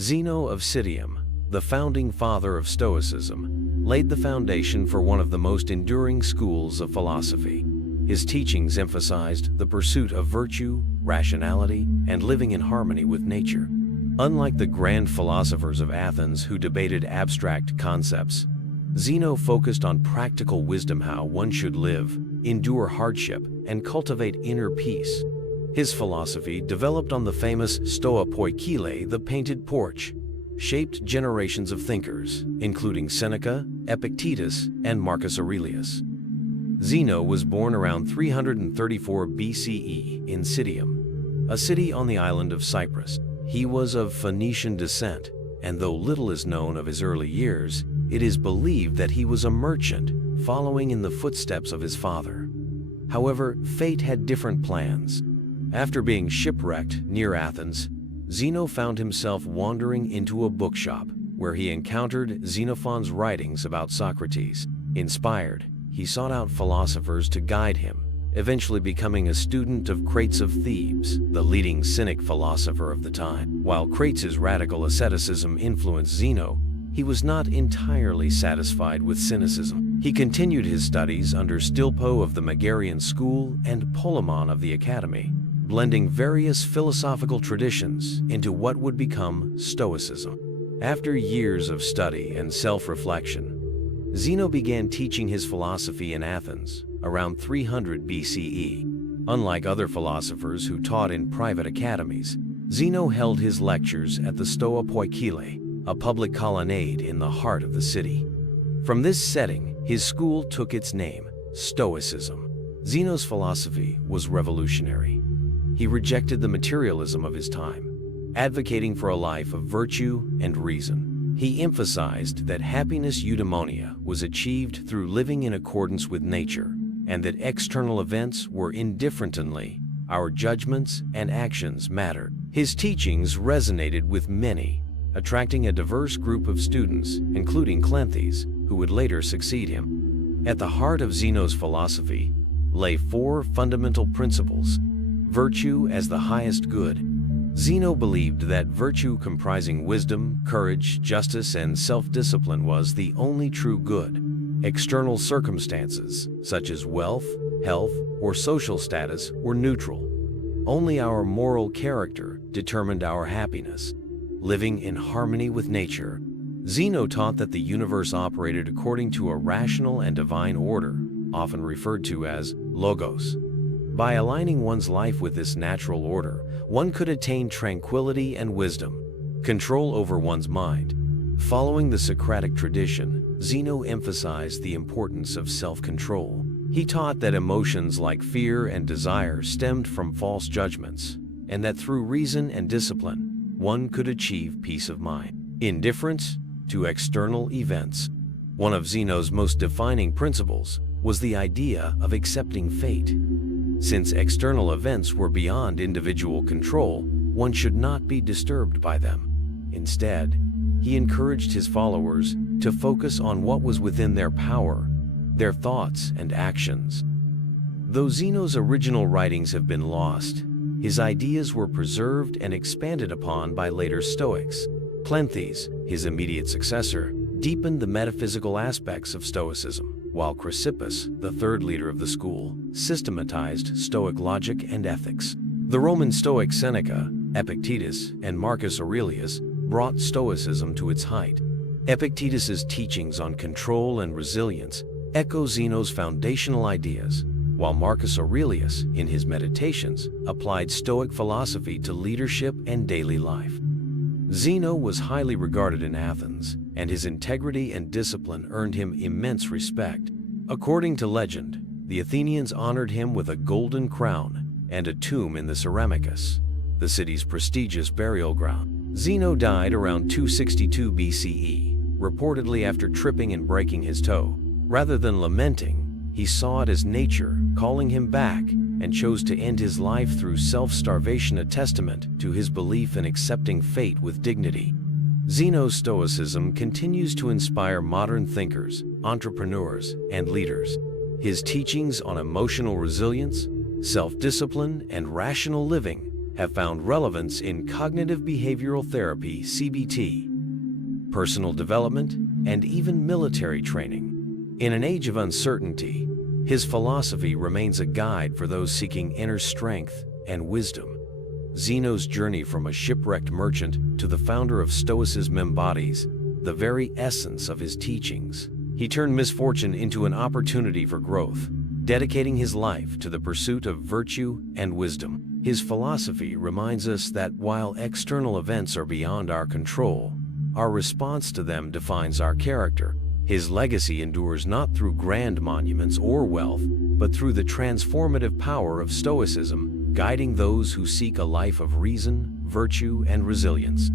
Zeno of Citium, the founding father of Stoicism, laid the foundation for one of the most enduring schools of philosophy. His teachings emphasized the pursuit of virtue, rationality, and living in harmony with nature. Unlike the grand philosophers of Athens who debated abstract concepts, Zeno focused on practical wisdom: how one should live, endure hardship, and cultivate inner peace. His philosophy, developed on the famous Stoa Poikile, the painted porch, shaped generations of thinkers, including Seneca, Epictetus, and Marcus Aurelius. Zeno was born around 334 BCE in Citium, a city on the island of Cyprus. He was of Phoenician descent, and though little is known of his early years, it is believed that he was a merchant, following in the footsteps of his father. However, fate had different plans. After being shipwrecked near Athens, Zeno found himself wandering into a bookshop, where he encountered Xenophon's writings about Socrates. Inspired, he sought out philosophers to guide him, eventually becoming a student of Crates of Thebes, the leading Cynic philosopher of the time. While Crates' radical asceticism influenced Zeno, he was not entirely satisfied with cynicism. He continued his studies under Stilpo of the Megarian school and Polemon of the Academy, blending various philosophical traditions into what would become Stoicism. After years of study and self-reflection, Zeno began teaching his philosophy in Athens around 300 BCE. Unlike other philosophers who taught in private academies, Zeno held his lectures at the Stoa Poikile, a public colonnade in the heart of the city. From this setting, his school took its name, Stoicism. Zeno's philosophy was revolutionary. He rejected the materialism of his time, advocating for a life of virtue and reason. He emphasized that happiness eudaimonia was achieved through living in accordance with nature, and that external events were indifferent. Our judgments and actions mattered. His teachings resonated with many, attracting a diverse group of students, including Cleanthes, who would later succeed him. At the heart of Zeno's philosophy lay four fundamental principles. Virtue as the highest good. Zeno believed that virtue, comprising wisdom, courage, justice, and self-discipline, was the only true good. External circumstances, such as wealth, health, or social status, were neutral. Only our moral character determined our happiness. Living in harmony with nature, Zeno taught that the universe operated according to a rational and divine order, often referred to as logos. By aligning one's life with this natural order, one could attain tranquility and wisdom, control over one's mind. Following the Socratic tradition, Zeno emphasized the importance of self-control. He taught that emotions like fear and desire stemmed from false judgments, and that through reason and discipline, one could achieve peace of mind. Indifference to external events. One of Zeno's most defining principles was the idea of accepting fate. Since external events were beyond individual control, one should not be disturbed by them. Instead, he encouraged his followers to focus on what was within their power, their thoughts and actions. Though Zeno's original writings have been lost, his ideas were preserved and expanded upon by later Stoics. Cleanthes, his immediate successor, deepened the metaphysical aspects of Stoicism, while Chrysippus, the third leader of the school, systematized Stoic logic and ethics. The Roman Stoic Seneca, Epictetus, and Marcus Aurelius brought Stoicism to its height. Epictetus's teachings on control and resilience echo Zeno's foundational ideas, while Marcus Aurelius, in his Meditations, applied Stoic philosophy to leadership and daily life. Zeno was highly regarded in Athens, and his integrity and discipline earned him immense respect. According to legend, the Athenians honored him with a golden crown and a tomb in the Ceramicus, the city's prestigious burial ground. Zeno died around 262 BCE, reportedly after tripping and breaking his toe. Rather than lamenting, he saw it as nature calling him back, and chose to end his life through self-starvation, a testament to his belief in accepting fate with dignity. Zeno's Stoicism continues to inspire modern thinkers, entrepreneurs, and leaders. His teachings on emotional resilience, self-discipline, and rational living have found relevance in cognitive behavioral therapy (CBT), personal development, and even military training. In an age of uncertainty, his philosophy remains a guide for those seeking inner strength and wisdom. Zeno's journey from a shipwrecked merchant to the founder of Stoicism embodies the very essence of his teachings. He turned misfortune into an opportunity for growth, dedicating his life to the pursuit of virtue and wisdom. His philosophy reminds us that while external events are beyond our control, our response to them defines our character. His legacy endures not through grand monuments or wealth, but through the transformative power of Stoicism, guiding those who seek a life of reason, virtue, and resilience.